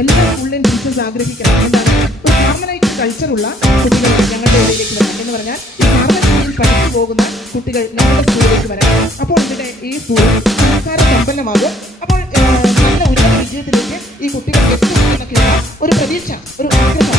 എല്ലാ സ്കൂളിലെയും ടീച്ചേഴ്സ് ആഗ്രഹിക്കണം. എന്താണ്, ഒരു ഹാർമനൈസ്ഡ് കൾച്ചറുള്ള കുട്ടികൾ ഞങ്ങളുടെ ഇടയിലേക്ക് വരാം എന്ന് പറഞ്ഞാൽ ഈ ഹാർമൺ സ്കൂളിൽ പഠിച്ചു പോകുന്ന കുട്ടികൾ ഞങ്ങളുടെ സ്കൂളിലേക്ക് വരാം. അപ്പോൾ ഇവിടെ ഈ സ്കൂൾ സംസ്കാര സമ്പന്നമാകും. അപ്പോൾ നല്ല ഉന്നത വിജയത്തിലേക്ക് ഈ കുട്ടികൾ എത്തുമെന്നൊക്കെയുള്ള ഒരു പ്രതീക്ഷ, ഒരു ആഗ്രഹം.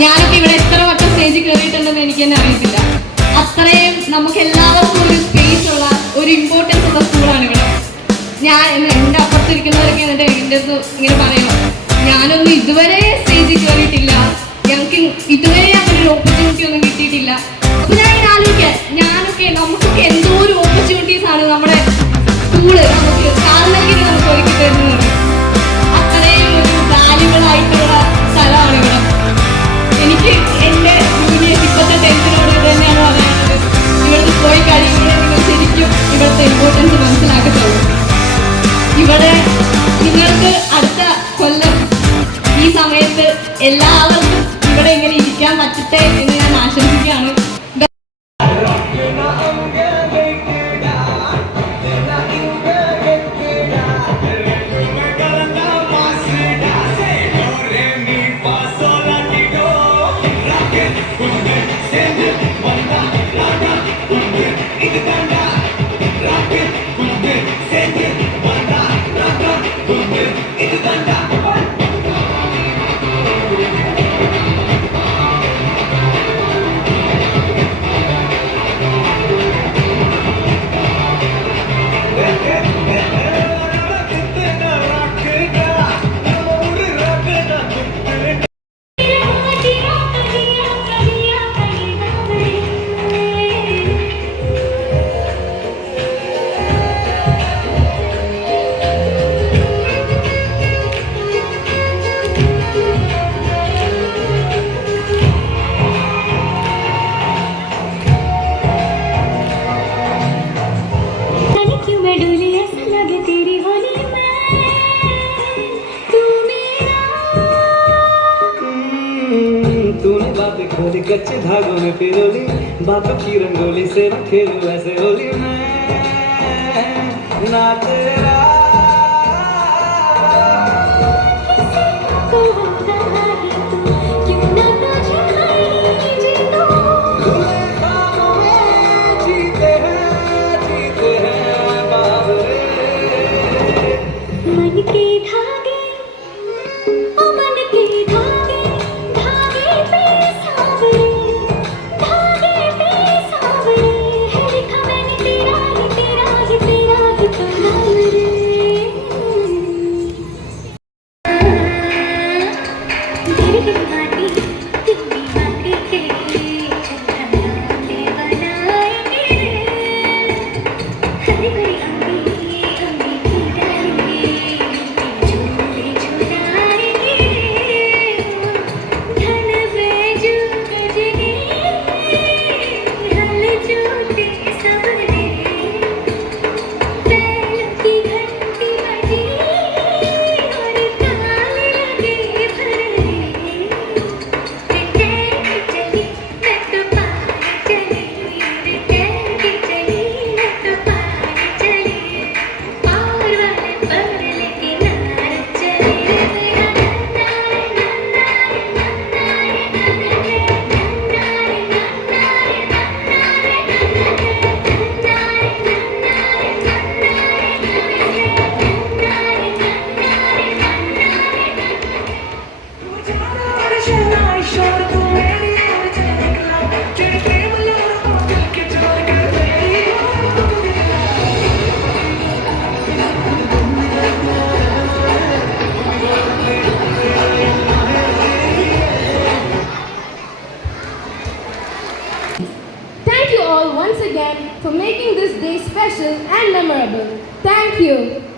ഞാനൊക്കെ ഇവിടെ എത്ര വട്ടം സ്റ്റേജിൽ കയറിയിട്ടുണ്ടെന്ന് എനിക്ക് തന്നെ അറിയത്തില്ല. അത്രയും നമുക്ക് എല്ലാവർക്കും ഒരു സ്പേസ് ഉള്ള, ഒരു ഇമ്പോർട്ടൻസ് ഉള്ള സ്കൂളാണ് ഇവിടെ. ഞാൻ എൻ്റെ അപ്പുറത്തിരിക്കുന്നവരൊക്കെ എന്നിട്ട് എൻ്റെ അടുത്ത് ഇങ്ങനെ പറയുന്നു, ഞാനൊന്നും ഇതുവരെ സ്റ്റേജിൽ കയറിയിട്ടില്ല, ഞങ്ങൾക്ക് ഇതുവരെ അങ്ങനെ ഒരു ഓപ്പർച്യൂണിറ്റി ഒന്നും കിട്ടിയിട്ടില്ല. അപ്പൊ ഞാൻ ഇങ്ങനെ ആലോചിക്കാം, നമുക്കൊക്കെ എന്തോ ഒരു ഓപ്പർച്യൂണിറ്റീസ് ആണ് നമ്മുടെ സ്കൂള് നമുക്ക് കാലനഗിരി നമുക്ക് ഒരുക്കി തരുന്നത്. അത്രയും ഒരു വാല്യുബിൾ ആയിട്ടുള്ള സ്ഥലമാണ് ഇവിടെ. എനിക്ക് എൻ്റെ ജൂനിയേഴ്സ് ഇപ്പോഴത്തെ ടെൻഷനോട് ഇത് തന്നെയാണ് പറയാനുള്ളത്. ഇവിടുന്ന് പോയി കഴിയുമ്പോൾ നിങ്ങൾ ശരിക്കും ഇവിടുത്തെ ഇമ്പോർട്ടൻസ് മനസ്സിലാക്കത്തുള്ളൂ. ഇവിടെ നിങ്ങൾക്ക് അടുത്ത കൊല്ലം ഈ സമയത്ത് എല്ലാവർക്കും ഇവിടെ ഇങ്ങനെ ഇരിക്കാൻ പറ്റട്ടെ എന്ന് ഞാൻ ആശംസിക്കുകയാണ്. तूने बात खोली कच्चे धागों में पिरोली, बातों की रंगोली से न खेलूं ऐसे होली मैं ना तेरा मन के धागे Thank you all once again for making this day special and memorable. Thank you.